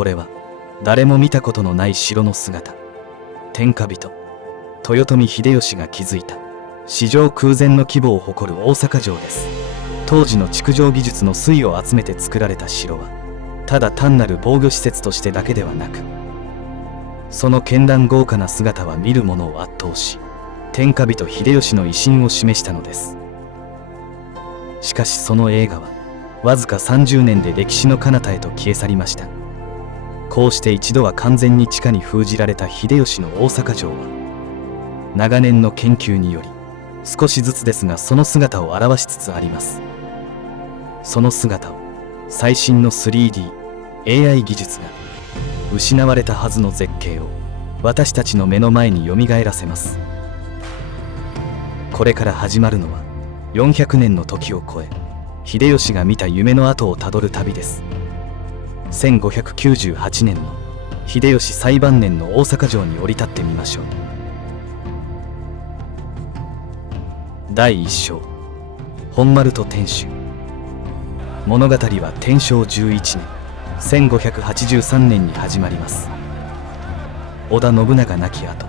これは誰も見たことのない城の姿。天下人豊臣秀吉が築いた史上空前の規模を誇る大阪城です。当時の築城技術の粋を集めて作られた城はただ単なる防御施設としてだけではなく、その絢爛豪華な姿は見る者を圧倒し、天下人秀吉の威信を示したのです。しかしその栄華はわずか30年で歴史の彼方へと消え去りました。こうして一度は完全に地下に封じられた秀吉の大阪城は、長年の研究により少しずつですがその姿を現しつつあります。その姿を最新の 3D、AI 技術が失われたはずの絶景を私たちの目の前によみがえらせます。これから始まるのは400年の時を超え、秀吉が見た夢の跡をたどる旅です。1598年の秀吉最晩年の大阪城に降り立ってみましょう。第1章、本丸と天守。物語は天正11年1583年に始まります。織田信長亡き後、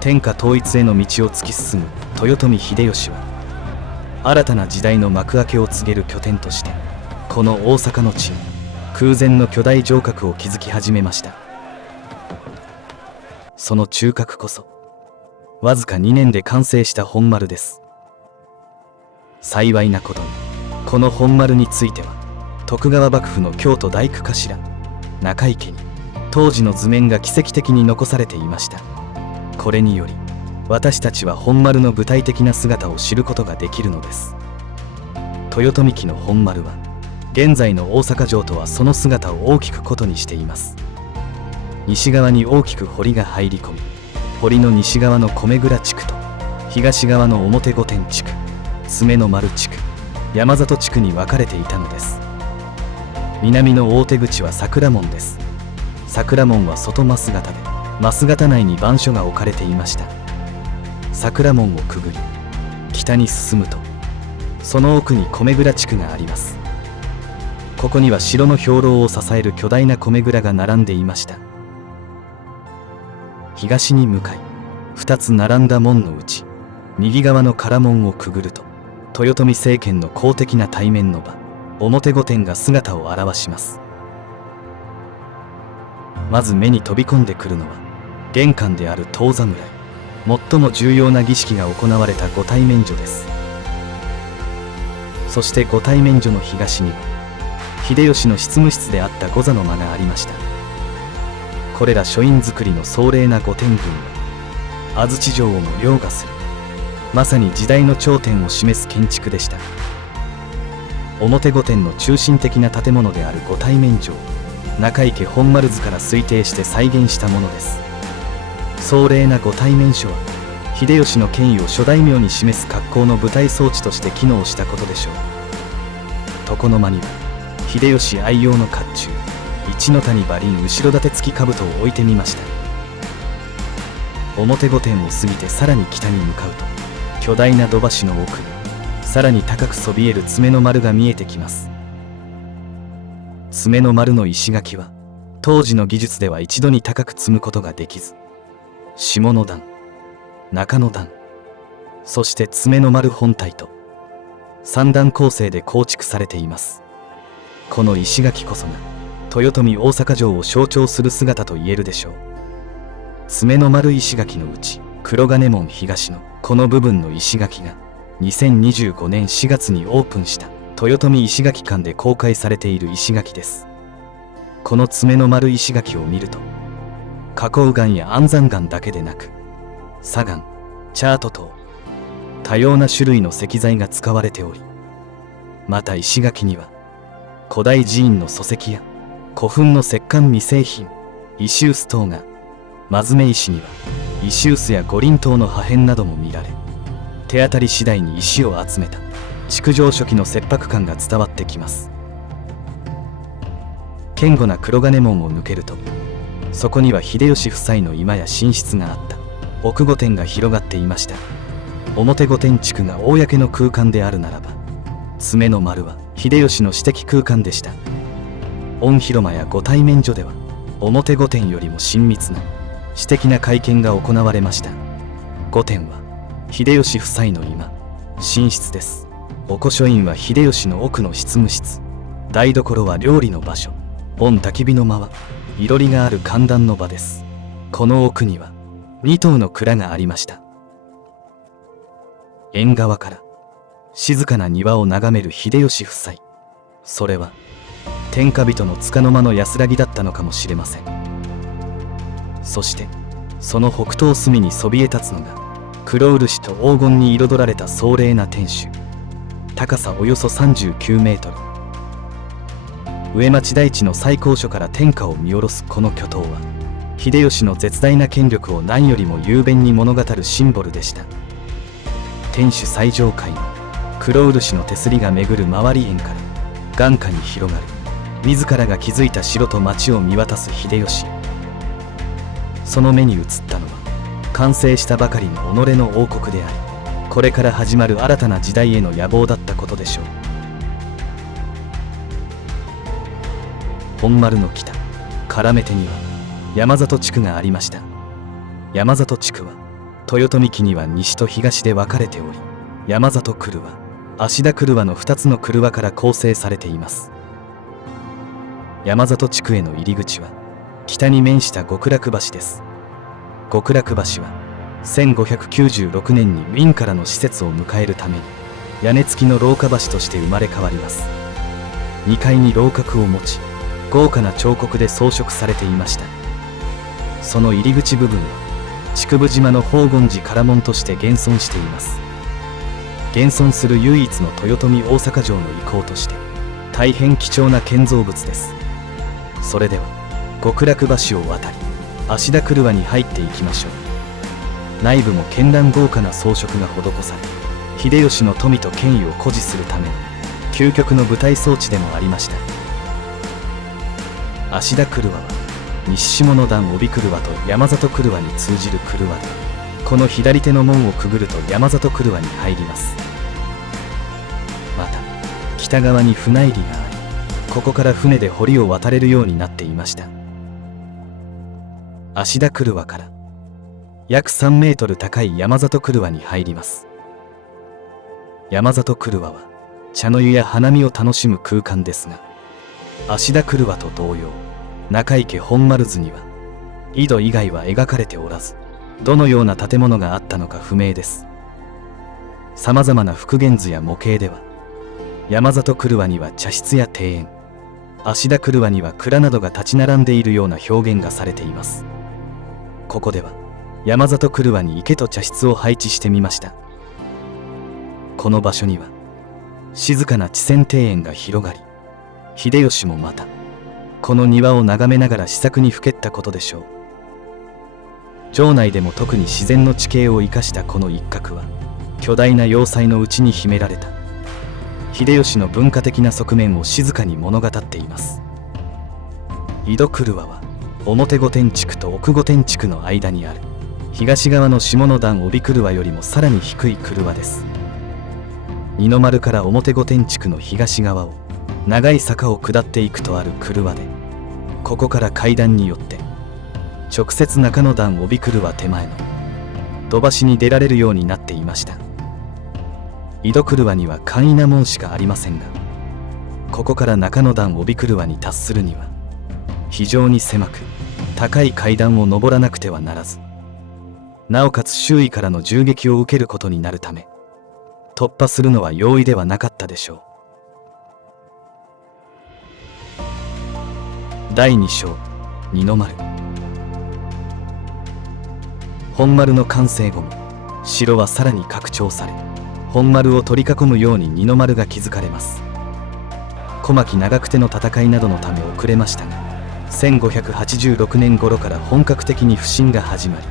天下統一への道を突き進む豊臣秀吉は、新たな時代の幕開けを告げる拠点としてこの大阪の地に空前の巨大城郭を築き始めました。その中核こそわずか2年で完成した本丸です。幸いなことにこの本丸については徳川幕府の京都大工頭中井家に当時の図面が奇跡的に残されていました。これにより私たちは本丸の具体的な姿を知ることができるのです。豊臣家の本丸は現在の大阪城とはその姿を大きく異にしています。西側に大きく堀が入り込み、堀の西側の米倉地区と東側の表御殿地区、詰の丸地区、山里地区に分かれていたのです。南の大手口は桜門です。桜門は外枡形で、枡形内に番所が置かれていました。桜門をくぐり北に進むと、その奥に米倉地区があります。ここには城の兵糧を支える巨大な米蔵が並んでいました。東に向かい2つ並んだ門のうち右側の唐門をくぐると、豊臣政権の公的な対面の場、表御殿が姿を現します。まず目に飛び込んでくるのは玄関である遠侍。最も重要な儀式が行われた御対面所です。そして御対面所の東には秀吉の執務室であった御座の間がありました。これら書院造りの壮麗な御殿群は安土城をも凌駕する、まさに時代の頂点を示す建築でした。表御殿の中心的な建物である御対面所を中井家本丸図から推定して再現したものです。壮麗な御対面所は秀吉の権威を諸大名に示す格好の舞台装置として機能したことでしょう。床の間には秀吉愛用の甲冑一ノ谷馬綸後ろ盾付き兜を置いてみました。表御殿を過ぎてさらに北に向かうと、巨大な土橋の奥にさらに高くそびえる詰の丸が見えてきます。詰の丸の石垣は当時の技術では一度に高く積むことができず、下の段、中の段、そして詰の丸本体と3段構成で構築されています。この石垣こそが豊臣大阪城を象徴する姿と言えるでしょう。詰の丸石垣のうち黒金門東のこの部分の石垣が2025年4月にオープンした豊臣石垣館で公開されている石垣です。この詰の丸石垣を見ると、花崗岩や安山岩だけでなく砂岩、チャート等多様な種類の石材が使われており、また石垣には古代寺院の礎石や古墳の石棺未製品、石臼等が、真詰石には石臼や五輪塔の破片なども見られ、手当たり次第に石を集めた築城初期の切迫感が伝わってきます。堅固な黒金門を抜けると、そこには秀吉夫妻の居間や寝室があった奥御殿が広がっていました。表御殿地区が公の空間であるならば、詰の丸は秀吉の私的空間でした。御広間や御対面所では表御殿よりも親密な私的な会見が行われました。御殿は秀吉夫妻の今寝室です。お御所院は秀吉の奥の執務室、台所は料理の場所、御焚き火の間はいろりがある歓談の場です。この奥には2棟の蔵がありました。縁側から静かな庭を眺める秀吉夫妻、それは天下人の束の間の安らぎだったのかもしれません。そしてその北東隅にそびえ立つのが黒漆と黄金に彩られた壮麗な天守、高さおよそ39メートル。上町台地の最高所から天下を見下ろすこの巨塔は秀吉の絶大な権力を何よりも雄弁に物語るシンボルでした。天守最上階の黒漆の手すりが巡る周り縁から眼下に広がる自らが築いた城と町を見渡す秀吉。その目に映ったのは完成したばかりの己の王国であり、これから始まる新たな時代への野望だったことでしょう。本丸の北からめ手には山里地区がありました。山里地区は豊臣期には西と東で分かれており、山里廓、芦田廓の2つの廓から構成されています。山里地区への入り口は北に面した極楽橋です。極楽橋は1596年にウィーンからの施設を迎えるために屋根付きの廊下橋として生まれ変わります。2階に楼閣を持ち、豪華な彫刻で装飾されていました。その入り口部分は竹生島の宝厳寺唐門として現存しています。現存する唯一の豊臣大阪城の遺構として大変貴重な建造物です。それでは極楽橋を渡り芦田廓に入っていきましょう。内部も絢爛豪華な装飾が施され、秀吉の富と権威を誇示するための究極の舞台装置でもありました。芦田廓は西下の段帯廓と山里廓に通じる廓で、この左手の門をくぐると山里廓に入ります。また北側に船入りがあり、ここから船で堀を渡れるようになっていました。芦田廓から約3メートル高い山里廓に入ります。山里廓は茶の湯や花見を楽しむ空間ですが、芦田廓と同様中池本丸図には井戸以外は描かれておらず、どのような建物があったのか不明です。さまざまな復元図や模型では山里廓には茶室や庭園、芦田廓には蔵などが立ち並んでいるような表現がされています。ここでは山里廓に池と茶室を配置してみました。この場所には静かな池泉庭園が広がり、秀吉もまたこの庭を眺めながら詩作にふけったことでしょう。城内でも特に自然の地形を生かしたこの一角は巨大な要塞の内に秘められた秀吉の文化的な側面を静かに物語っています。井戸廓は表御殿地区と奥御殿地区の間にある東側の下の段帯廓よりもさらに低い廓です。二の丸から表御殿地区の東側を長い坂を下っていくとある廓で、ここから階段によって直接中野段帯廓手前の土橋に出られるようになっていました。井戸廓には簡易な門しかありませんが、ここから中野段帯廓に達するには非常に狭く高い階段を上らなくてはならず、なおかつ周囲からの銃撃を受けることになるため突破するのは容易ではなかったでしょう。第2章二の丸。本丸の完成後も城はさらに拡張され、本丸を取り囲むように二の丸が築かれます。小牧長久手の戦いなどのため遅れましたが、1586年頃から本格的に普請が始まり、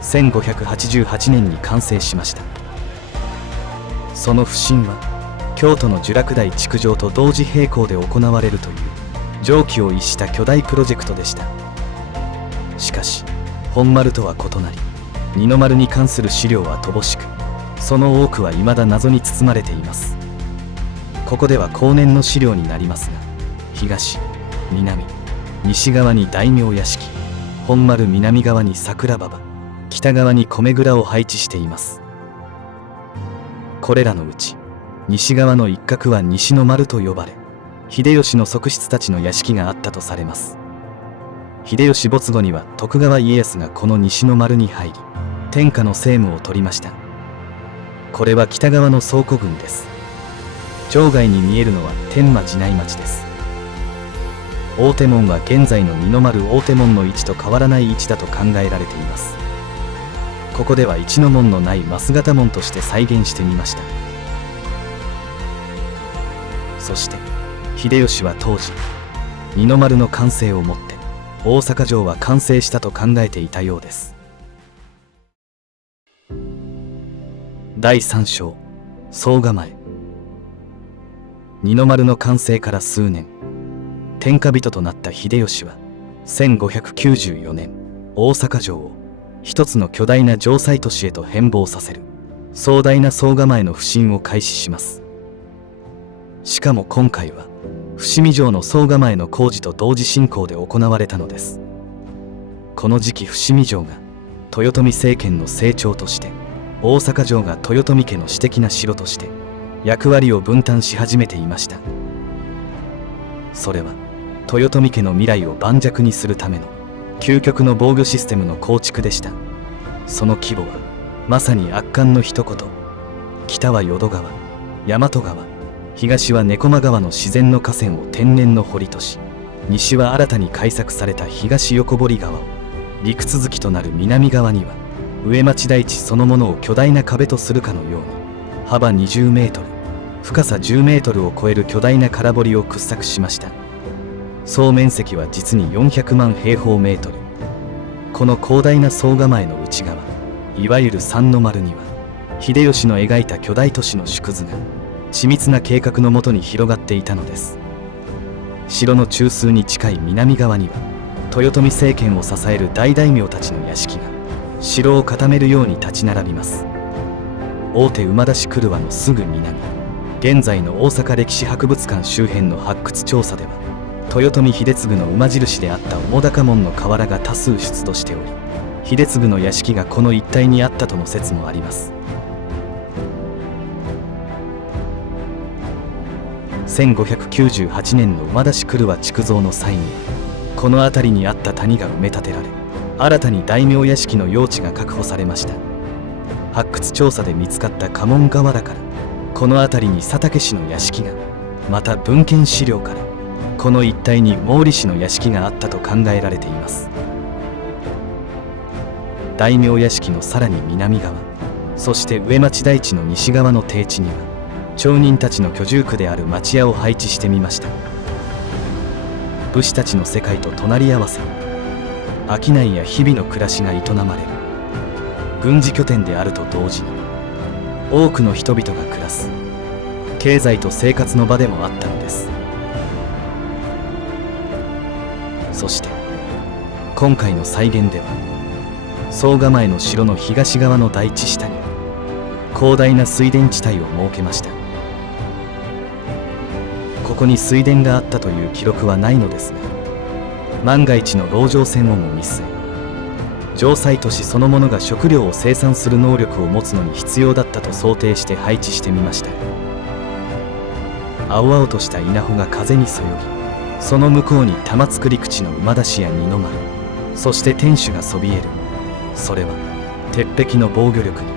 1588年に完成しました。その普請は京都の聚楽台築城と同時並行で行われるという常軌を逸した巨大プロジェクトでした。しかし本丸とは異なり、二の丸に関する資料は乏しく、その多くは未だ謎に包まれています。ここでは後年の資料になりますが、東、南、西側に大名屋敷、本丸南側に桜馬場、北側に米蔵を配置しています。これらのうち西側の一角は西の丸と呼ばれ、秀吉の側室たちの屋敷があったとされます。秀吉没後には徳川家康がこの西の丸に入り、天下の政務を取りました。これは北側の倉庫群です。場外に見えるのは天満寺内町です。大手門は現在の二の丸大手門の位置と変わらない位置だと考えられています。ここでは一の門のない枡形門として再現してみました。そして秀吉は当時二の丸の完成をもって大阪城は完成したと考えていたようです。第3章、総構え。二の丸の完成から数年、天下人となった秀吉は1594年、大阪城を一つの巨大な城塞都市へと変貌させる壮大な総構えの普請を開始します。しかも今回は伏見城の総構えの工事と同時進行で行われたのです。この時期伏見城が豊臣政権の象徴として、大阪城が豊臣家の私的な城として役割を分担し始めていました。それは豊臣家の未来を盤石にするための究極の防御システムの構築でした。その規模はまさに圧巻の一言。北は淀川、大和川、東は猫間川の自然の河川を天然の堀とし、西は新たに開削された東横堀川を、陸続きとなる南側には上町台地そのものを巨大な壁とするかのように、幅20メートル、深さ10メートルを超える巨大な空堀を掘削しました。総面積は実に400万平方メートル。この広大な総構えの内側、いわゆる三の丸には、秀吉の描いた巨大都市の縮図が緻密な計画のもとに広がっていたのです。城の中枢に近い南側には、豊臣政権を支える大大名たちの屋敷が城を固めるように立ち並びます。大手馬出し車のすぐ南、現在の大阪歴史博物館周辺の発掘調査では、豊臣秀次の馬印であった澤高門の瓦が多数出土しており、秀次の屋敷がこの一帯にあったとの説もあります。1598年の馬出し車築造の際に、この辺りにあった谷が埋め立てられ、新たに大名屋敷の用地が確保されました。発掘調査で見つかった家紋瓦から、この辺りに佐竹氏の屋敷が、また文献資料からこの一帯に毛利氏の屋敷があったと考えられています。大名屋敷のさらに南側、そして上町台地の西側の低地には、町人たちの居住区である町屋を配置してみました。武士たちの世界と隣り合わせ、商いや日々の暮らしが営まれる軍事拠点であると同時に、多くの人々が暮らす経済と生活の場でもあったのです。そして今回の再現では、総構えの城の東側の台地下に広大な水田地帯を設けました。ここに水田があったという記録はないのですが、万が一の籠城戦をも見据え、城塞都市そのものが食料を生産する能力を持つのに必要だったと想定して配置してみました。青々とした稲穂が風にそよぎ、その向こうに玉造り口の馬出しや二の丸、そして天守がそびえる。それは鉄壁の防御力に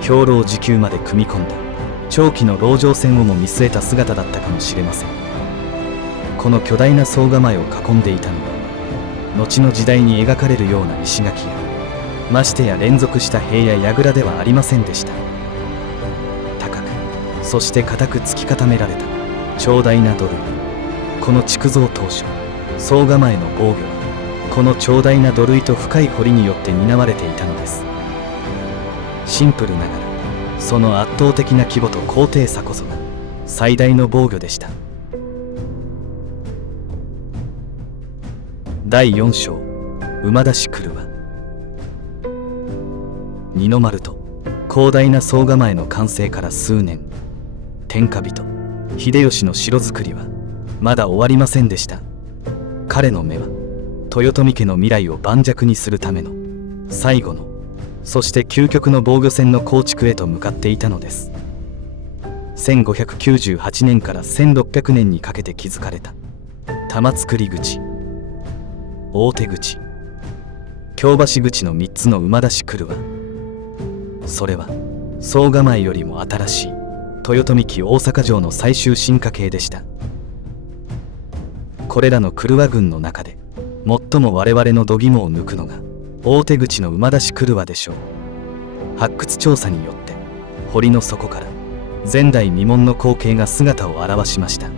兵糧自給まで組み込んだ長期の籠城戦をも見据えた姿だったかもしれません。この巨大な総構えを囲んでいたのは、後の時代に描かれるような石垣や、ましてや連続した塀や櫓ではありませんでした。高く、そして固く突き固められた長大な土塁。この築造当初、総構えの防御はこの長大な土塁と深い堀によって担われていたのです。シンプルながら、その圧倒的な規模と高低差こそが最大の防御でした。第4章、馬出し車。二の丸と広大な総構えの完成から数年、天下人秀吉の城造りはまだ終わりませんでした。彼の目は豊臣家の未来を盤石にするための最後の、そして究極の防御線の構築へと向かっていたのです。1598年から1600年にかけて築かれた玉造口、大手口、京橋口の3つの馬出し来るわ。それは総構よりも新しい豊臣期大阪城の最終進化形でした。これらの来羽軍の中で最も我々の度肝を抜くのが大手口の馬出し来羽でしょう。発掘調査によって堀の底から前代未聞の光景が姿を現しました。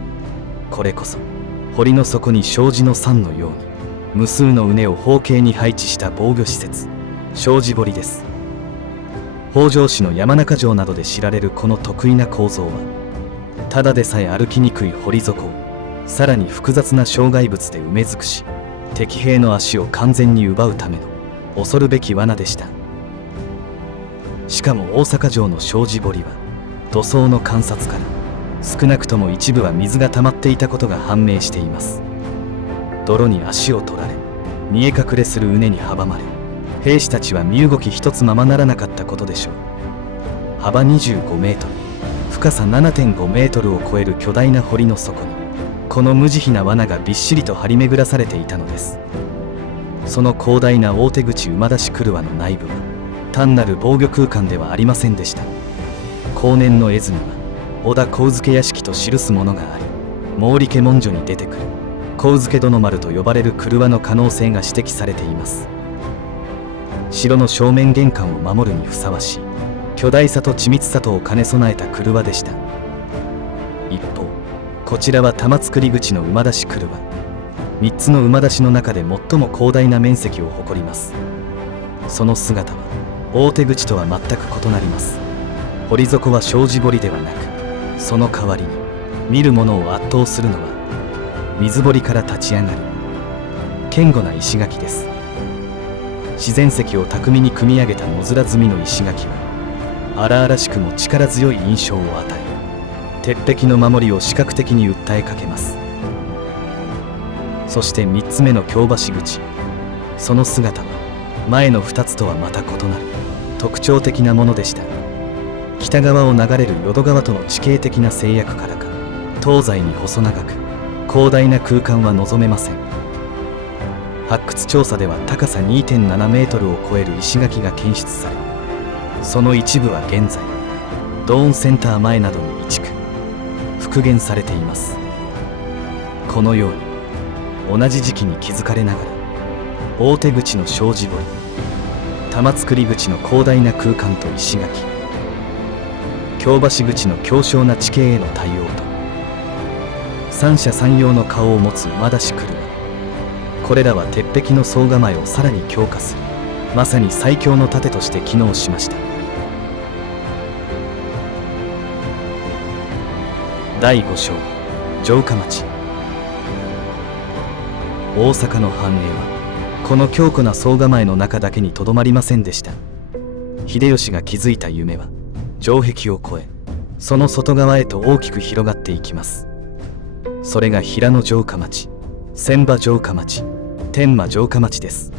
これこそ堀の底に障子の山のように無数の畝を方形に配置した防御施設、障子堀です。北条氏の山中城などで知られるこの特異な構造は、ただでさえ歩きにくい堀底をさらに複雑な障害物で埋め尽くし、敵兵の足を完全に奪うための恐るべき罠でした。しかも大阪城の障子堀は土層の観察から少なくとも一部は水が溜まっていたことが判明しています。泥に足を取られ、見え隠れする畝に阻まれ、兵士たちは身動き一つままならなかったことでしょう。幅25メートル、深さ7.5メートルを超える巨大な堀の底にこの無慈悲な罠がびっしりと張り巡らされていたのです。その広大な大手口馬出し来羽の内部は単なる防御空間ではありませんでした。後年の絵図には織田上野屋敷と記すものがあり、毛利家文書に出てくる上野殿丸と呼ばれる来羽の可能性が指摘されています。城の正面玄関を守るにふさわしい巨大さと緻密さとを兼ね備えた来羽でした。一方こちらは玉造口の馬出し来羽。3つの馬出しの中で最も広大な面積を誇ります。その姿は大手口とは全く異なります。堀底は障子堀ではなく、その代わりに見る者を圧倒するのは水堀から立ち上がる堅固な石垣です。自然石を巧みに組み上げた野面積みの石垣は荒々しくも力強い印象を与え、鉄壁の守りを視覚的に訴えかけます。そして3つ目の京橋口、その姿は前の2つとはまた異なる特徴的なものでした。北側を流れる淀川との地形的な制約からか、東西に細長く広大な空間は望めません。発掘調査では高さ 2.7 メートルを超える石垣が検出され、その一部は現在ドーンセンター前などに移築復元されています。このように同じ時期に築かれながら大手口の障子堀、玉造口の広大な空間と石垣、京橋口の強小な地形への対応と三者三様の顔を持つ馬出し来羽、これらは鉄壁の総構えをさらに強化するまさに最強の盾として機能しました。第5章、城下町。大阪の繁栄はこの強固な総構えの中だけにとどまりませんでした。秀吉が築いた夢は城壁を越え、その外側へと大きく広がっていきます。それが平野城下町、船場城下町、天満城下町です。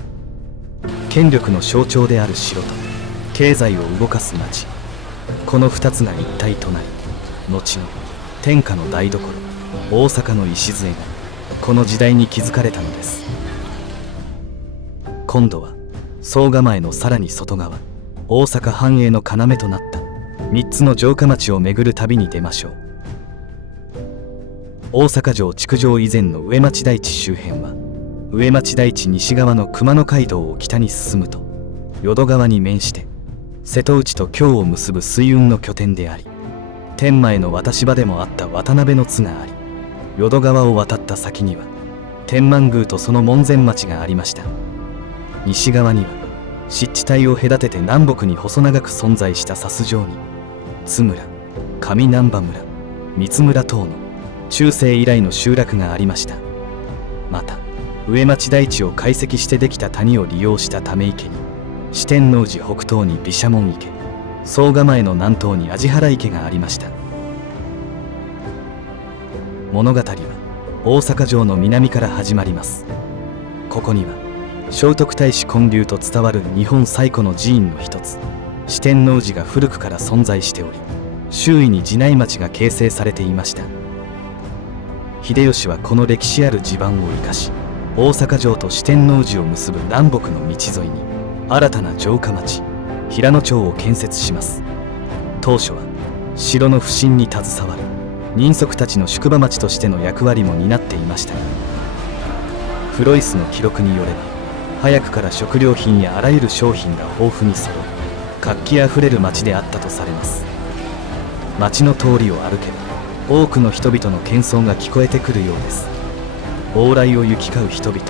権力の象徴である城と経済を動かす町、この2つが一体となり、後の天下の台所大阪の礎がこの時代に築かれたのです。今度は総構えのさらに外側、大阪繁栄の要となった3つの城下町を巡る旅に出ましょう。大阪城築城以前の上町台地周辺は、上町台地西側の熊野街道を北に進むと淀川に面して瀬戸内と京を結ぶ水運の拠点であり、天満への渡し場でもあった渡辺の津があり、淀川を渡った先には天満宮とその門前町がありました。西側には湿地帯を隔てて南北に細長く存在した砂州城に津村、上難波村、三村等の中世以来の集落がありました。また上町台地を解析してできた谷を利用したため池に四天王寺北東に毘沙門池、総構の南東に網原池がありました。物語は大阪城の南から始まります。ここには聖徳太子建立と伝わる日本最古の寺院の一つ四天王寺が古くから存在しており、周囲に寺内町が形成されていました。秀吉はこの歴史ある地盤を生かし、大阪城と四天王寺を結ぶ南北の道沿いに新たな城下町平野町を建設します。当初は城の不振に携わる人足たちの宿場町としての役割も担っていましたが、フロイスの記録によれば早くから食料品やあらゆる商品が豊富に揃い、活気あふれる町であったとされます。町の通りを歩けば多くの人々の喧騒が聞こえてくるようです。往来を行き交う人々、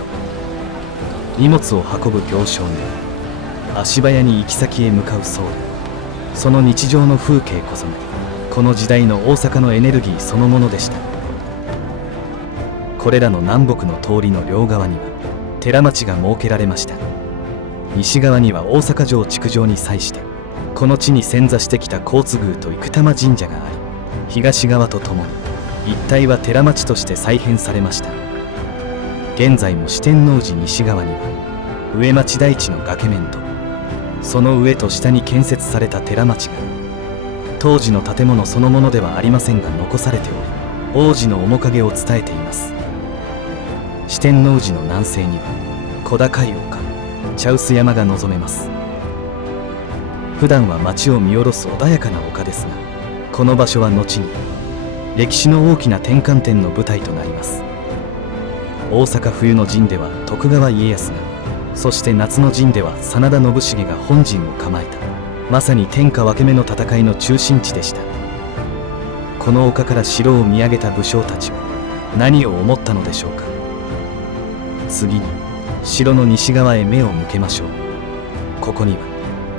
荷物を運ぶ行商人、足早に行き先へ向かう僧侶、その日常の風景こそがこの時代の大阪のエネルギーそのものでした。これらの南北の通りの両側には寺町が設けられました。西側には大阪城築城に際してこの地に遷座してきた交通宮と生玉神社があり、東側とともに一帯は寺町として再編されました。現在も四天王寺西側には上町台地の崖面とその上と下に建設された寺町が、当時の建物そのものではありませんが残されており、王子の面影を伝えています。四天王寺の南西には小高い丘茶臼山が望めます。普段は町を見下ろす穏やかな丘ですが、この場所は後に歴史の大きな転換点の舞台となります。大阪冬の陣では徳川家康が、そして夏の陣では真田信繁が本陣を構えた、まさに天下分け目の戦いの中心地でした。この丘から城を見上げた武将たちは何を思ったのでしょうか。次に城の西側へ目を向けましょう。ここには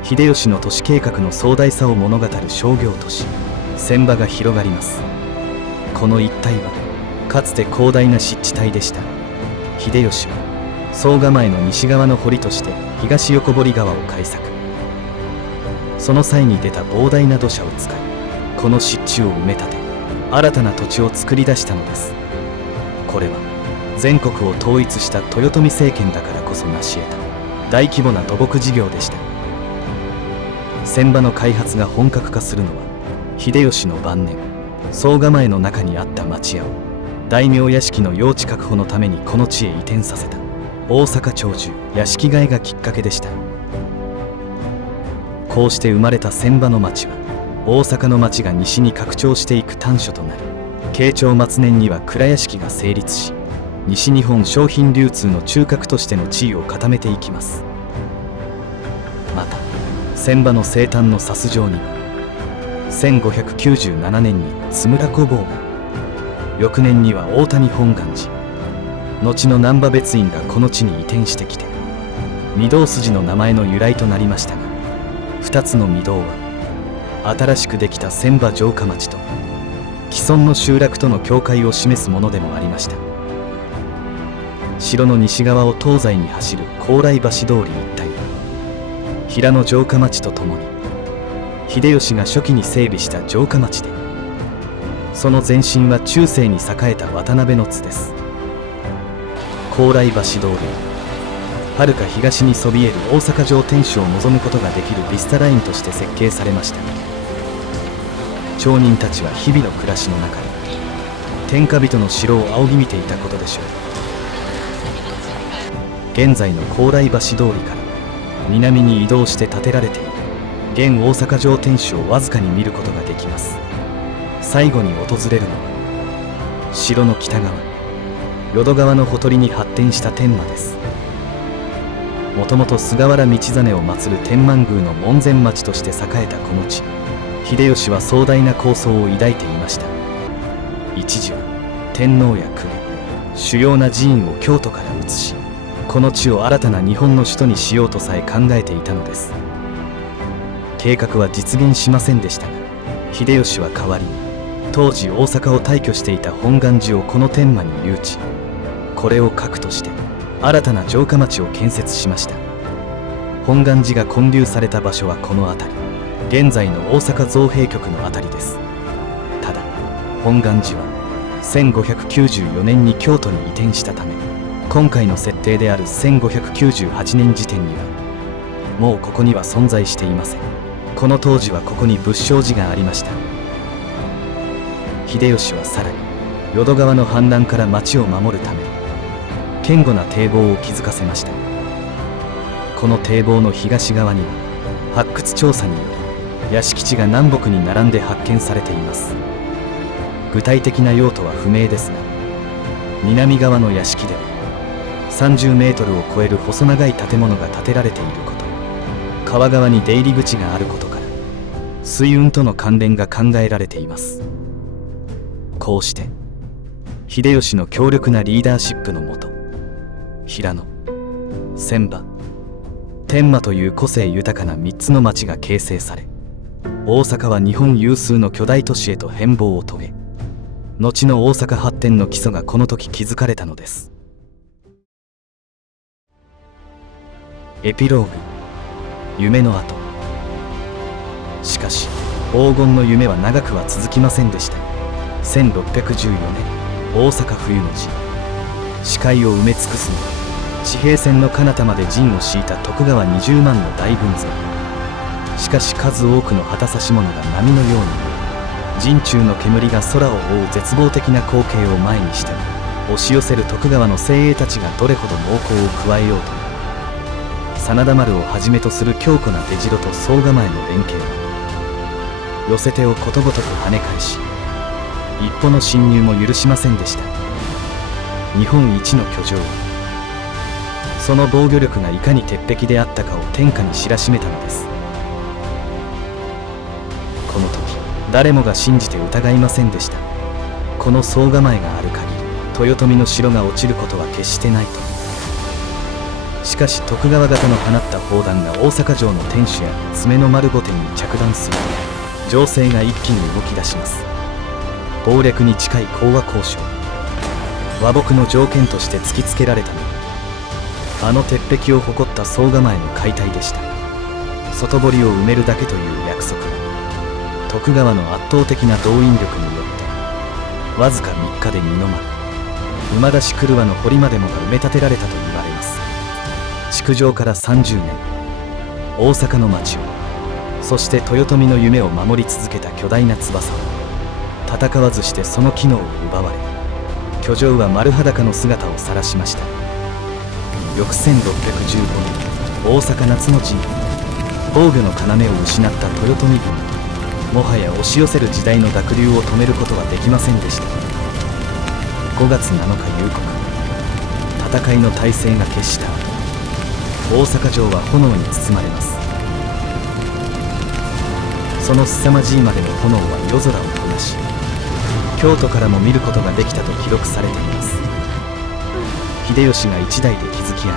秀吉の都市計画の壮大さを物語る商業都市船場が広がります。この一帯はかつて広大な湿地帯でした。秀吉は総構の西側の堀として東横堀川を開削。その際に出た膨大な土砂を使い、この湿地を埋め立て新たな土地を作り出したのです。これは全国を統一した豊臣政権だからこそ成し得た大規模な土木事業でした。船場の開発が本格化するのは秀吉の晩年、総構の中にあった町屋を大名屋敷の用地確保のためにこの地へ移転させた大阪長寿屋敷替えがきっかけでした。こうして生まれた船場の町は大阪の町が西に拡張していく端緒となり、慶長末年には蔵屋敷が成立し、西日本商品流通の中核としての地位を固めていきます。また船場の生誕のSAS上には1597年に津村小坊が、翌年には大谷本願寺、後の難波別院がこの地に移転してきて御堂筋の名前の由来となりましたが、2つの御堂は新しくできた船場城下町と既存の集落との境界を示すものでもありました。城の西側を東西に走る高麗橋通り一帯は平野城下町とともに秀吉が初期に整備した城下町で、その前身は中世に栄えた渡辺の津です。高麗橋通り、はるか東にそびえる大阪城天守を望むことができるビスタラインとして設計されました。町人たちは日々の暮らしの中で天下人の城を仰ぎ見ていたことでしょう。現在の高麗橋通りから南に移動して建てられている現大阪城天守をわずかに見ることができます。最後に訪れるのは城の北側、淀川のほとりに発展した天満です。もともと菅原道真を祀る天満宮の門前町として栄えたこの地、秀吉は壮大な構想を抱いていました。一時は天皇や公家、主要な寺院を京都から移し、この地を新たな日本の首都にしようとさえ考えていたのです。計画は実現しませんでしたが、秀吉は代わりに当時大阪を退去していた本願寺をこの天満に誘致、これを核として新たな城下町を建設しました。本願寺が建立された場所はこの辺り、現在の大阪造幣局の辺りです。ただ本願寺は1594年に京都に移転したため、今回の設定である1598年時点にはもうここには存在していません。この当時はここに仏性寺がありました。秀吉はさらに淀川の氾濫から町を守るため堅固な堤防を築かせました。この堤防の東側には発掘調査により屋敷地が南北に並んで発見されています。具体的な用途は不明ですが、南側の屋敷では30メートルを超える細長い建物が建てられていること、川側に出入り口があることから水運との関連が考えられています。こうして秀吉の強力なリーダーシップのもと、平野、船場、天満という個性豊かな3つの町が形成され、大阪は日本有数の巨大都市へと変貌を遂げ、後の大阪発展の基礎がこの時築かれたのです。エピローグ、夢の跡。しかし黄金の夢は長くは続きませんでした。1614年大阪冬の陣、視界を埋め尽くすのは地平線の彼方まで陣を敷いた徳川20万の大軍勢。しかし数多くの旗差し者が波のように陣中の煙が空を覆う絶望的な光景を前にしても、押し寄せる徳川の精鋭たちがどれほど猛攻を加えようとも、真田丸をはじめとする強固な出城と総構えの連携は寄せ手をことごとく跳ね返し、一歩の侵入も許しませんでした。日本一の居城はその防御力がいかに鉄壁であったかを天下に知らしめたのです。この時誰もが信じて疑いませんでした。この総構えがある限り豊臣の城が落ちることは決してないと。しかし徳川方の放った砲弾が大阪城の天守や爪の丸御殿に着弾すると、情勢が一気に動き出します。謀略に近い講和交渉、和睦の条件として突きつけられたのはあの鉄壁を誇った総構えの解体でした。外堀を埋めるだけという約束は徳川の圧倒的な動員力によってわずか3日で二の丸、馬出し車の堀までもが埋め立てられたと言われます。築城から30年、大阪の町を、そして豊臣の夢を守り続けた巨大な翼は戦わずしてその機能を奪われ、居城は丸裸の姿を晒しました。翌1615年大阪夏の陣、防御の要を失った豊臣軍はもはや押し寄せる時代の濁流を止めることはできませんでした。5月7日夕刻、戦いの大勢が決した大阪城は炎に包まれます。その凄まじいまでの炎は夜空を焦がし、京都からも見ることができたと記録されています。秀吉が一代で築き上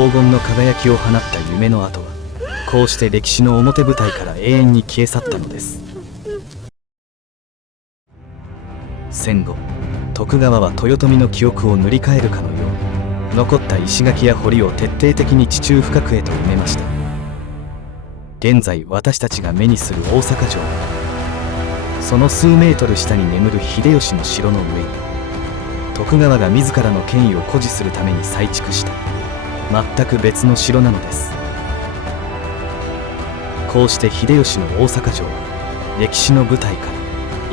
げ黄金の輝きを放った夢の跡はこうして歴史の表舞台から永遠に消え去ったのです。戦後徳川は豊臣の記憶を塗り替えるかのように残った石垣や堀を徹底的に地中深くへと埋めました。現在私たちが目にする大阪城はその数メートル下に眠る秀吉の城の上に徳川が自らの権威を誇示するために再築した全く別の城なのです。こうして秀吉の大阪城は歴史の舞台から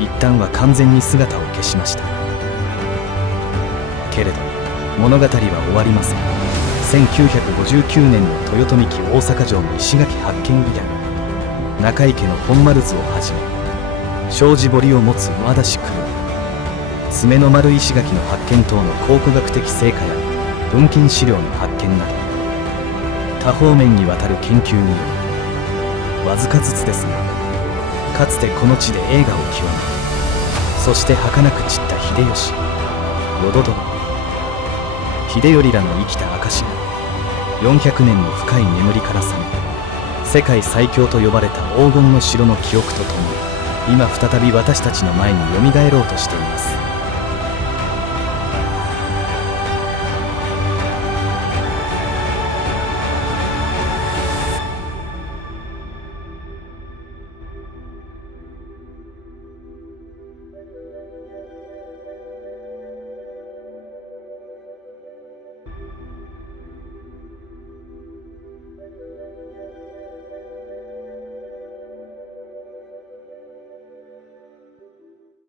一旦は完全に姿を消しました。けれど物語は終わりません。1959年の豊臣期大阪城の石垣発見以来、中井家の本丸図をはじめ障子堀を持つ馬出し車、爪の丸石垣の発見等の考古学的成果や文献資料の発見など多方面にわたる研究によりわずかずつですがかつてこの地で栄華を極め、そして儚く散った秀吉、淀殿、秀頼らの生きた証が400年の深い眠りから覚め、世界最強と呼ばれた黄金の城の記憶とともに今再び私たちの前によみがえろうとしています。